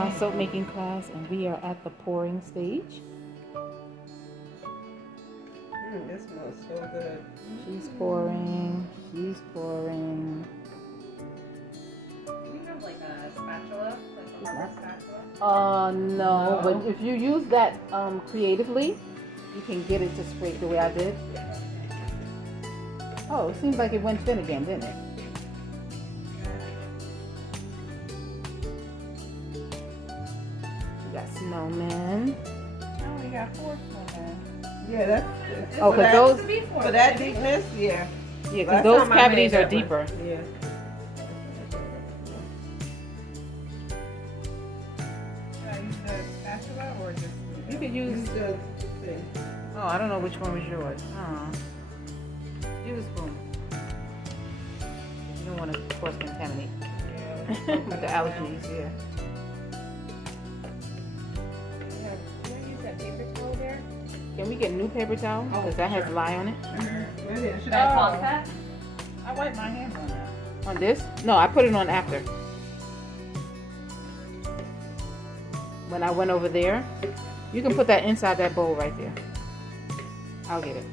our soap making class, and we are at the pouring stage. This smells so good. She's pouring. She's pouring. Do we have like a spatula? Like a rubber spatula? No. But if you use that creatively, you can get it to spray the way I did. Oh, it seems like it went thin again, didn't it? We got snowmen. Oh, we got 4 snowmen. Yeah, that's Oh, because those for that deepness, yeah. Yeah, because Last those time I cavities made are that one. deeper. Yeah. Should I use the spatula or just? You could use. the thing. Oh, I don't know which one was yours. Use a spoon. You don't want to cross contaminate with the allergies. Yeah. Can I use that paper towel there? Can we get new paper towel? Because that has lye on it. Should I toss that? I wipe my hands on that. On this? No, I put it on after. When I went over there, you can put that inside that bowl right there. I'll get it.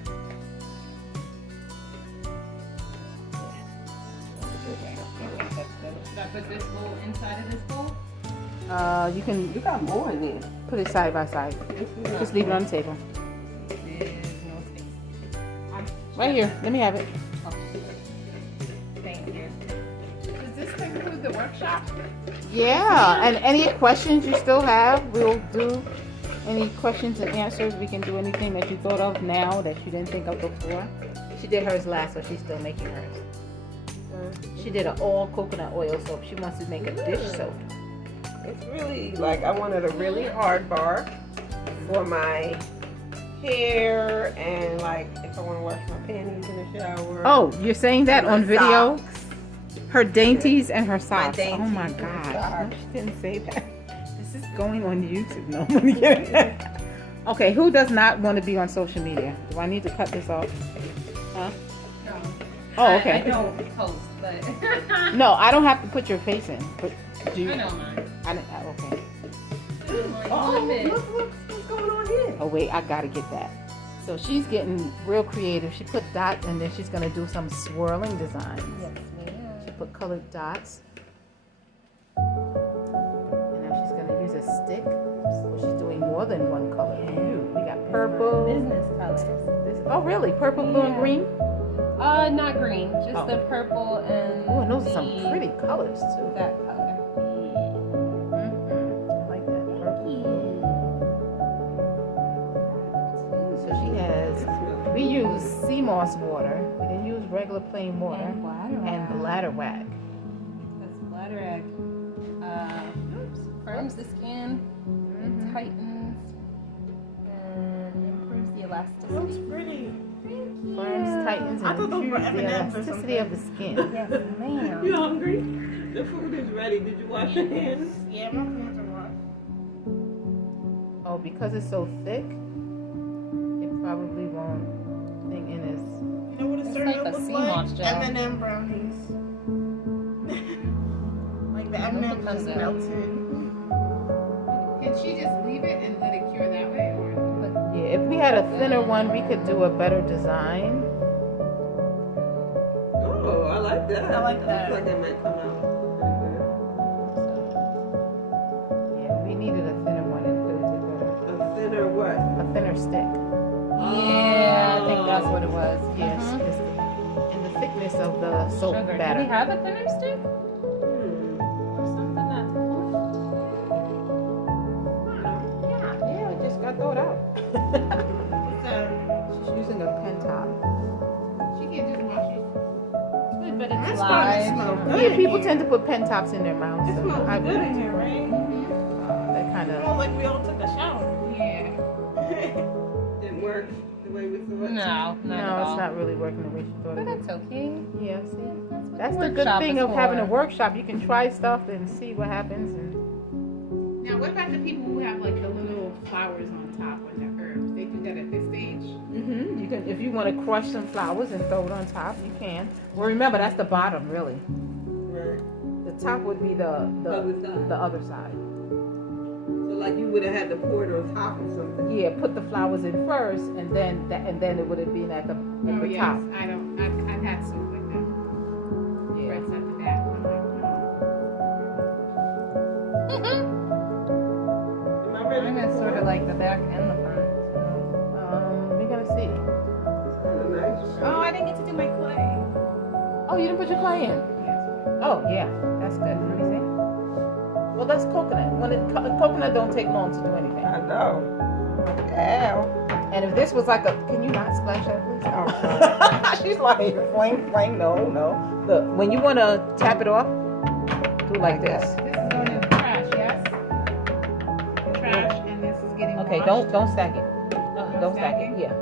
Should I put this bowl inside of this bowl? You can You got more in there. put it side by side. Just leave it on the table. There's no space. Right here. Let me have it. Thank you. Does this conclude the workshop? Yeah, and any questions you still have, we'll do any questions and answers. We can do anything that you thought of now that you didn't think of before. She did hers last, so she's still making hers. She did an all coconut oil soap. She wants to make a dish soap. It's really like I wanted a really hard bar for my hair and like if I want to wash my panties in the shower. Oh, you're saying that My on video? socks. Her dainties and her socks. dainties Oh my and gosh. No, socks. she didn't say that. This is going on YouTube. No money. Okay, who does not want to be on social media? Do I need to cut this off? Huh? No. Oh, okay. I don't post, but No, I don't have to put your face in. But do you? I know mine. Okay. What's going on here? Oh wait, I gotta get that. So she's getting real creative. She put dots and then she's gonna do some swirling designs. She put colored dots. And now she's gonna use a stick. So she's doing more than one color. Ooh, we got purple. Business colors. Oh really? Purple, blue, and Yeah. green? Not green, just Oh. the purple and Oh, and those are some pretty colors too. that color. I like that. Purple. So she has, we use sea moss water. We didn't use regular plain water. And bladder wag. This bladder egg firms the skin, tightens, and improves the elasticity. Looks pretty. Firms, tightens, I and thought those were improves the M&Ms or elasticity of the skin. Yes, ma'am. You hungry? The food is ready. Did you wash your hands? Yeah, my hands are washed. Oh, because it's so thick, it probably won't thing in as. You know what a It's cereal like a looks sea like? moss gel. M&M brownies. Like the I don't M&M think just that's it. melted. Can she just leave it and let it cure that way, or? Yeah, if we had a thinner one, we could do a better design. Oh, I like that. I like that. Looks like it might come out. Yeah, we needed a thinner one and put it together. A thinner what? A thinner stick. Yeah, I think that's what it was. Yes, it's in the thickness of the soap Sugar. Do batter. we have a thinner stick? Hmm. Or something that? Yeah, it just got thrown out. She's using a pen top. She can just wash it. But That's it's probably live. smell you know. good. Yeah, in people here. tend to put pen tops in their mouths. It So smells I good would. in here, right? That kind Smells of. like we all took a shower. Yeah. Didn't work the way we thought. No, not at No, all. it's not really working the way she thought But it would. that's okay. Yeah, see. What That's the good workshop thing is of having a for. workshop. You can try stuff and see what happens. And Now, what about the people who have like the little flowers on top or the herbs? They do that at this stage? you can, if you want to crush some flowers and throw it on top, you can. Well, remember that's the bottom, really. Right. The top would be the Other side. the other side. So like you would have had to pour it on top of something. Yeah, put the flowers in first, and then it would have been at the Oh top. yes, I don't. I've had soup like that. Yeah. Where it's at the back. I'm like, no. Am I ready? Mine is sort of like the back and the front. We're gonna see. Kind of nice. Oh, I didn't get to do my clay. Oh, you didn't put your clay in. Oh yeah, that's good. Let me see. Well, that's coconut. Coconut don't take long to do anything. I know. Ow. And if this was like a, can you not splash that, please? Oh, She's like, fling, fling, no. Look, when you want to tap it off, do like this. This is going in the trash, yes? Trash, and this is getting Okay, washed. don't stack it. Don't stack it. Stacking? Yeah.